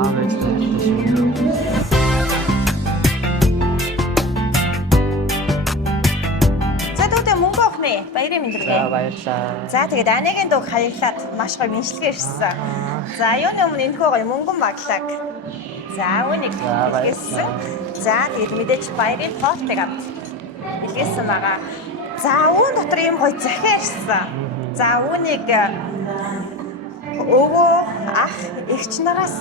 аав ээжтэй хайртай шүү. За тэгвэл мөнгө охны баярын мэндэргээ. За баярлалаа. За тэгээд анегийн дуу хаяглаад маш гоё мэдлэгээ ирсэн. За юуны өмнө энэхүү гоё мөнгөн баглаг. За үүнийг илгээсэн. За тэгээд мэдээж баярын тоотыг авт илгээсэн байгаа. За үүн дотор ийм гоё захиа ирсэн. За үүнийг өвөө ах эгч нараас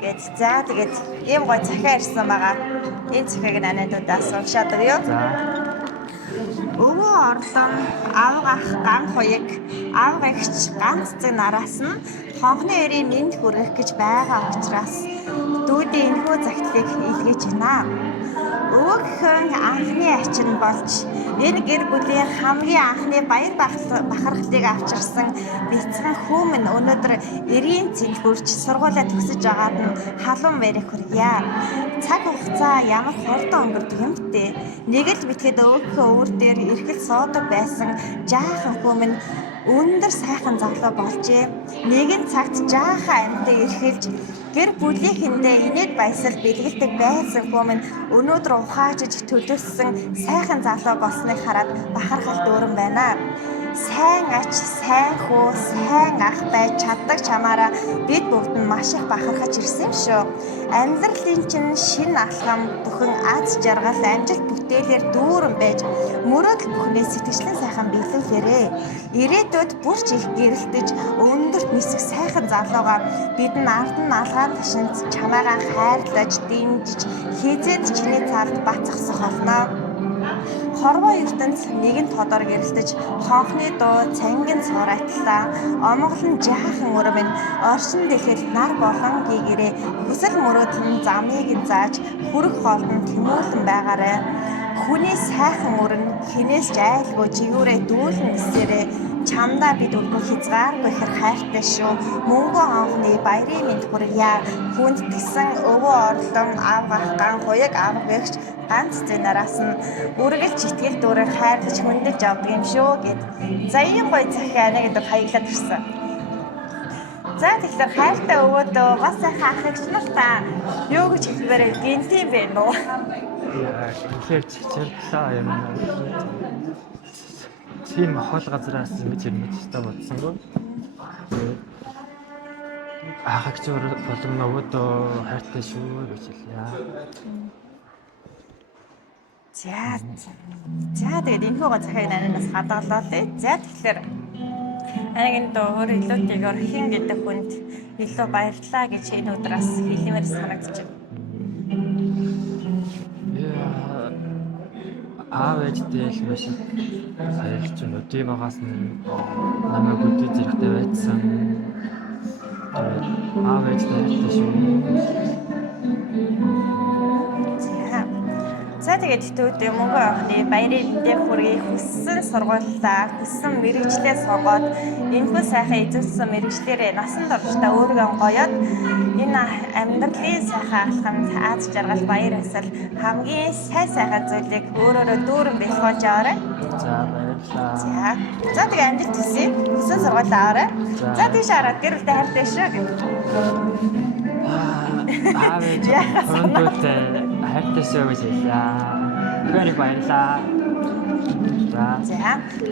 гээд за тэгээд ийм гоё захиа ирсэн байгаа. Энэ захиаг анадудаас уншаад өгье. За Өвөө орлон аавгах ган хоёг аавгагч ганц зэг нараас нь хонхны өрийн мэнд хүргэх гэж байгаа учраас дүүдийн энэхүү загтлыг илгээж байна. Өвгөхөн анхны ачин болж энэ гэр бүлийн хамгийн анхны баяр бахархлыг авчирсан бяцхан хүмүн өнөөдөр 90 цэнт хүрч сургуулаа төгсөж байгаад нь халуун барих хүргье. Цаг хугацаа ямар хурдан өнгөрдөг юм бэ? Нэг л битгэд өвгөхөн өвөр дээр эрхэл суудаг байсан жаахан хүмүн өндөр сайхан залуу болжээ. Нэгэн цагт жаахан амьтаа эрхэлж гэр бүлийнхэндээ инээд баясал бэлгэлдэг байсан хүмүн өнөөдөр ухаачиж төлөвлөсөн сайхан залуу болсныг хараад бахархал дүүрэн байна. Сайн ач, сайн хүү, сайн ах байж чаддаг чамаараа бид бүгд нь маш их бахархаж ирсэн юм шүү. Амьдралын чинь шинэ алхам, бүхэн аз жаргал, амжилт бүтээлээр дүүрэн байж мөрөөдөл бүхнээ сэтгэлэн сайхан биелүүлээрэй. Ирээдүйд бүрч их гэрэлтэж өндөрт нисэх сайхан залуугаар бид нь ард нь алгаан ташинт чамаагаа хайрлаж, дэмжиж, хизээд чиний цаалд бат зогсох болно. Хорвоо ертөнц нэгэн тодор гэрэлтэж хонхны дуу цангин цуурайтлаа омголон жаахан өрөмн оршин дэхэд нар болон гэгэрээ хүсэл мөрөөдөл нь замыг зааж хүрэх хоолнд тэмүүлэн байгаарай. Хүний сайхан өрн хинээс ч айлгүй жигүүрээ дүүлэн нисээрээ чамдаа бид үлгэн хязгааргүй ихэр хайртай шүү. Мөнгө онхны баярын мэнд хүргье. Хүнд тгсэн өвөө орлон аавгах ган хоёг аавгагч ганц зэнараас нь үргэлж итгэл дүүрэн хайрлаж хүндэлж авдаг юм шүү гэд. За ийм гоё захиа ана гэдэг хаяглаад ирсэн. За тэгэхээр хайртай өвөөдөө бас сайхан ах эгч нартай юу гэж хэлбэр гинти бэ нөө. яа тэгэхээр чичэрлээ юм. Тийм хол газраас ингэж ирмэж та бодсонгүй. Ахагч болон өвөөдөө хайртай шүү гэж хэлье. За тэгээд энэ хөөг захиаг ананаас хадгалаа лээ. За тэгэхээр анагийн доо өөр илүүтэйгээр хин гэдэг хүнд илүү баярлалаа гэж энэ өдрөөс хэлмээр санагдаж байна. Аав ээжтэй л маш их баярлж байна. Тийм байгаас нь намайг үдий зэрэгтэй байцсан. Аав ээжтэй хайртай шүү. За тэгээд төвдөө мөнгө авахны баярын мэндийг хүргэе. Хүссэн сургуулиудаа хүссэн мэрэгчлээ сонгоод энэхүү сайхан эзэлсэн мэрэгчлэрээ насанд орчтой өөрийгөө гоёод энэ амьдралын сайхан алхамд аз жаргал баяр ёслол хамгийн сайхан зүйлийг өөрөөрөө дүүрэн бэлгээж аваарай. За баярлалаа. За тэгээд амжилт хүсье. Хүссэн сургуулиудаа аваарай. За тийш хараад гэр бүлтэй хайртай шүү гэх. Аав ээж өнөөдөр хайртай шүү гэж хэлье. Гэр баярлалаа.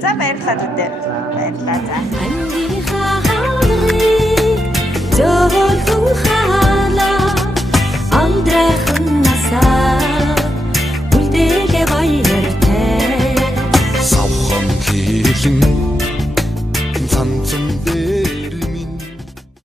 За баярлалаа зүдээ. Баярлалаа. За. Ангийнхаа хаалгыг зөөлхөн хаалаа амдрайхан насаа үлдээгээ баяртай савхан хийлэн